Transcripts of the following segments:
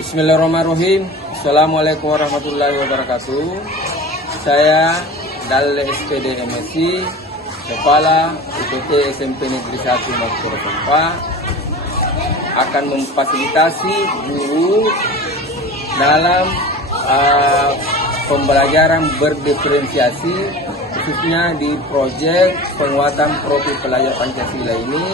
Bismillahirrahmanirrahim. Assalamualaikum warahmatullahi wabarakatuh. Saya Dalle SPD MSI, Kepala UPT SMP Negeri 1 Makmur Sempa, akan memfasilitasi guru dalam pembelajaran berdiferensiasi, khususnya di proyek penguatan profil pelajar Pancasila ini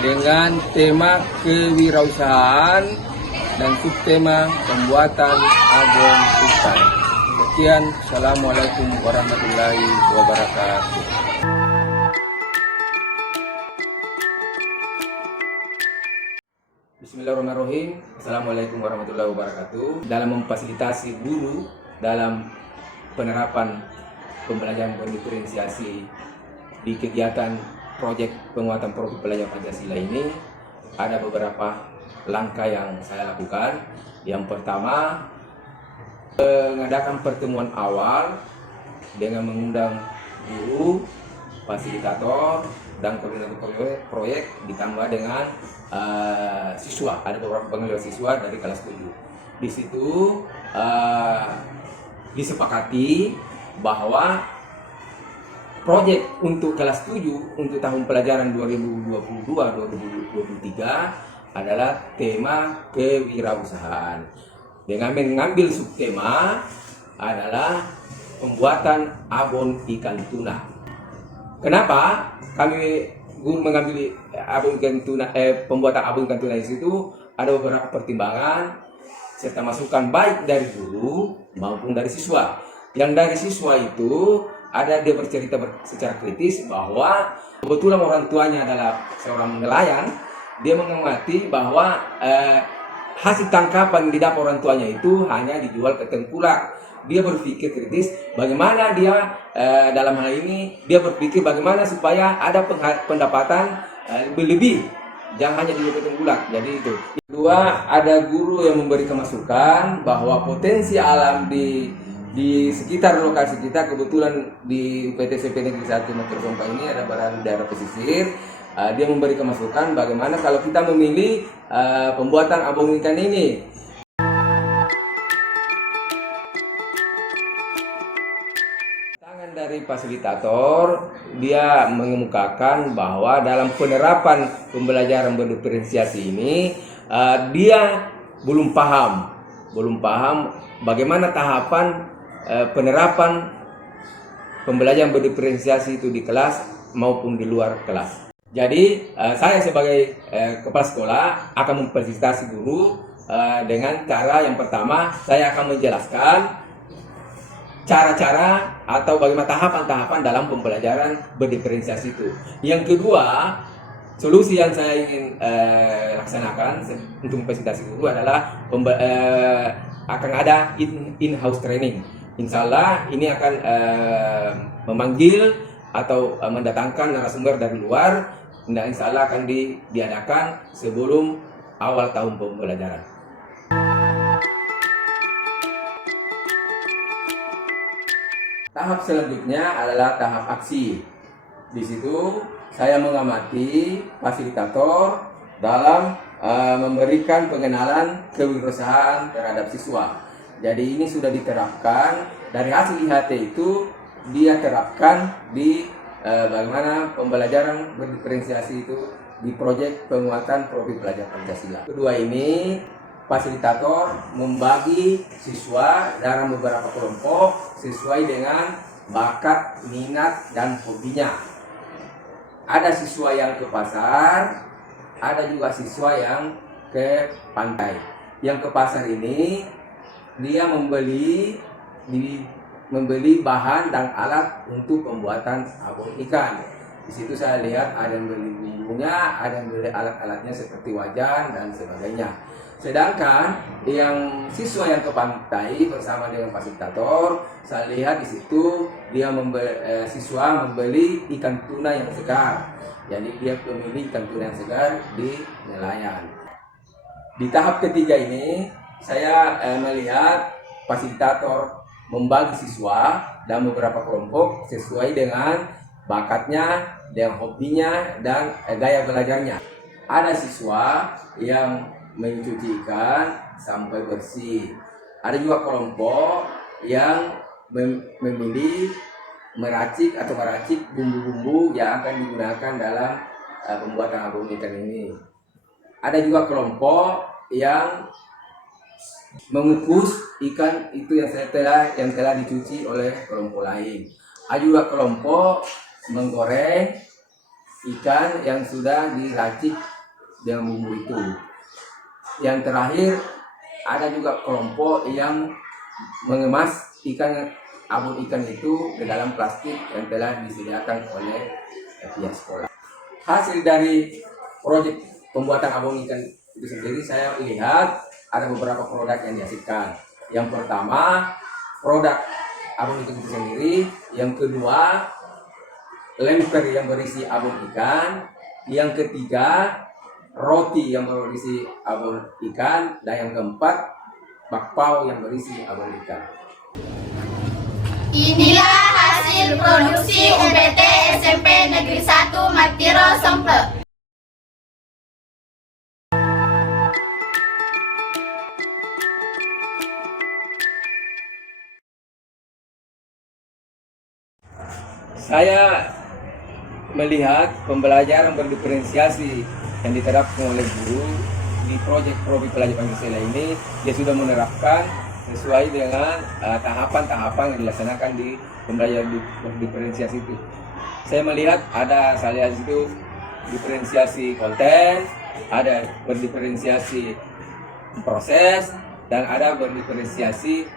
dengan tema kewirausahaan dan subtema pembuatan album hutan. Sekian, Assalamualaikum warahmatullahi wabarakatuh. Bismillahirrahmanirrahim. Assalamualaikum warahmatullahi wabarakatuh. Dalam memfasilitasi guru dalam penerapan pembelajaran berdiferensiasi di kegiatan proyek penguatan profil pelajar Pancasila ini, ada beberapa langkah yang saya lakukan. Yang pertama, mengadakan pertemuan awal dengan mengundang guru, fasilitator, dan koordinator proyek ditambah dengan siswa. Ada beberapa pengelola siswa dari kelas 7. Di situ disepakati bahwa proyek untuk kelas 7 untuk tahun pelajaran 2022-2023 adalah tema kewirausahaan, dengan mengambil subtema adalah pembuatan abon ikan tuna. Kenapa kami guru mengambil abon ikan tuna, pembuatan abon ikan tuna di situ? Ada beberapa pertimbangan serta masukan baik dari guru maupun dari siswa. Yang dari siswa itu ada, dia bercerita secara kritis bahwa kebetulan orang tuanya adalah seorang nelayan. Dia mengamati bahwa hasil tangkapan di dapat orang tuanya itu hanya dijual ke tengkulak. Dia berpikir kritis bagaimana dia dalam hal ini dia berpikir bagaimana supaya ada pendapatan lebih, jangan hanya dijual ke tengkulak. Jadi itu. Kedua, ada guru yang memberikan masukan bahwa potensi alam di sekitar lokasi kita, kebetulan di UPT SMP Negeri 1 Makmur Sempa ini ada daerah pesisir. Dia memberikan masukan bagaimana kalau kita memilih pembuatan abon ikan ini. Tangan dari fasilitator, dia mengemukakan bahwa dalam penerapan pembelajaran berdiferensiasi ini dia belum paham bagaimana tahapan penerapan pembelajaran berdiferensiasi itu di kelas maupun di luar kelas. Jadi saya sebagai kepala sekolah akan memfasilitasi guru dengan cara yang pertama, saya akan menjelaskan cara-cara atau bagaimana tahapan-tahapan dalam pembelajaran berdiferensiasi itu. Yang kedua, solusi yang saya ingin laksanakan untuk memfasilitasi guru adalah akan ada in-house training. Insya Allah ini akan memanggil atau mendatangkan narasumber dari luar. Nah, insya Allah akan diadakan sebelum awal tahun pembelajaran. Tahap selanjutnya adalah tahap aksi. Di situ saya mengamati fasilitator dalam memberikan pengenalan kewirausahaan terhadap siswa. Jadi ini sudah diterapkan dari hasil IHT itu, dia terapkan di bagaimana pembelajaran berdiferensiasi itu di proyek penguatan profil pelajar Pancasila. Kedua ini, fasilitator membagi siswa dalam beberapa kelompok sesuai dengan bakat, minat, dan hobinya. Ada siswa yang ke pasar, ada juga siswa yang ke pantai. Yang ke pasar ini dia membeli bahan dan alat untuk pembuatan abon ikan. Di situ saya lihat ada yang beli bumbunya, ada yang beli alat-alatnya seperti wajan dan sebagainya. Sedangkan yang siswa yang ke pantai bersama dengan fasilitator, saya lihat di situ dia siswa membeli ikan tuna yang segar. Jadi dia memilih ikan tuna yang segar di nelayan. Di tahap ketiga ini saya melihat fasilitator membagi siswa dalam beberapa kelompok sesuai dengan bakatnya, dengan hobinya, dan gaya belajarnya. Ada siswa yang mencuci ikan, sampai bersih. Ada juga kelompok yang memilih meracik bumbu-bumbu yang akan digunakan dalam pembuatan abon ikan ini. Ada juga kelompok yang mengukus ikan itu yang telah dicuci oleh kelompok lain. Ada juga kelompok menggoreng ikan yang sudah diracik dengan bumbu itu. Yang terakhir, ada juga kelompok yang mengemas abon ikan itu ke dalam plastik yang telah disediakan oleh pihak sekolah. Hasil dari proyek pembuatan abon ikan itu sendiri, saya lihat ada beberapa produk yang dihasilkan. Yang pertama, produk abon ikan itu sendiri. Yang kedua, lemper yang berisi abon ikan. Yang ketiga, roti yang berisi abon ikan. Dan yang keempat, bakpao yang berisi abon ikan. Inilah hasil produksi UPT SMP Negeri 1 Matiro Semple. Saya melihat pembelajaran berdiferensiasi yang diterapkan oleh guru di proyek Profi Pelajar Pancasila ini, dia sudah menerapkan sesuai dengan tahapan-tahapan yang dilaksanakan di pembelajaran berdiferensiasi itu. Saya melihat ada salah satu diferensiasi konten, ada berdiferensiasi proses, dan ada berdiferensiasi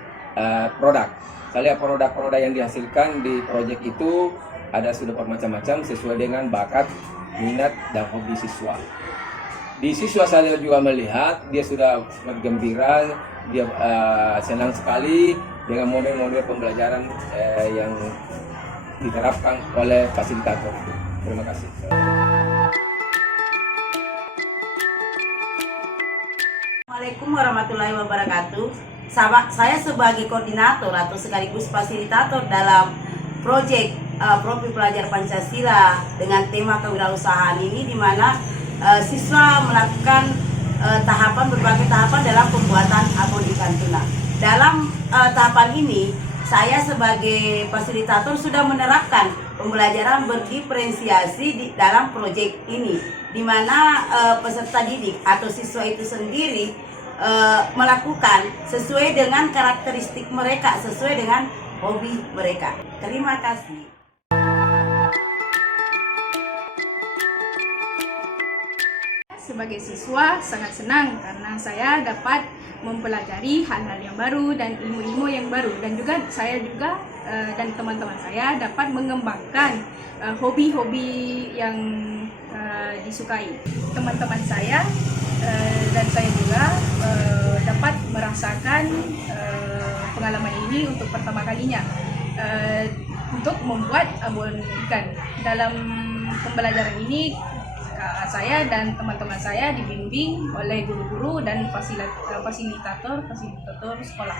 produk. Saya lihat produk-produk yang dihasilkan di proyek itu ada sudah bermacam-macam sesuai dengan bakat, minat, dan hobi siswa. Di siswa saya juga melihat dia sudah bergembira, dia senang sekali dengan model-model pembelajaran yang diterapkan oleh fasilitator. Terima kasih. Assalamualaikum warahmatullahi wabarakatuh. Saya sebagai koordinator atau sekaligus fasilitator dalam proyek Profi Pelajar Pancasila dengan tema kewirausahaan ini, di mana siswa melakukan berbagai tahapan dalam pembuatan abon ikan tuna. Dalam tahapan ini, saya sebagai fasilitator sudah menerapkan pembelajaran berdiferensiasi di dalam proyek ini, di mana peserta didik atau siswa itu sendiri melakukan sesuai dengan karakteristik mereka, sesuai dengan hobi mereka. Terima kasih. Sebagai siswa sangat senang karena saya dapat mempelajari hal-hal yang baru dan ilmu-ilmu yang baru, dan juga saya dan teman-teman saya dapat mengembangkan hobi-hobi yang disukai. Teman-teman saya dan saya juga dapat merasakan pengalaman ini untuk pertama kalinya untuk membuat abon ikan. Dalam pembelajaran ini saya dan teman-teman saya dibimbing oleh guru-guru dan fasilitator sekolah.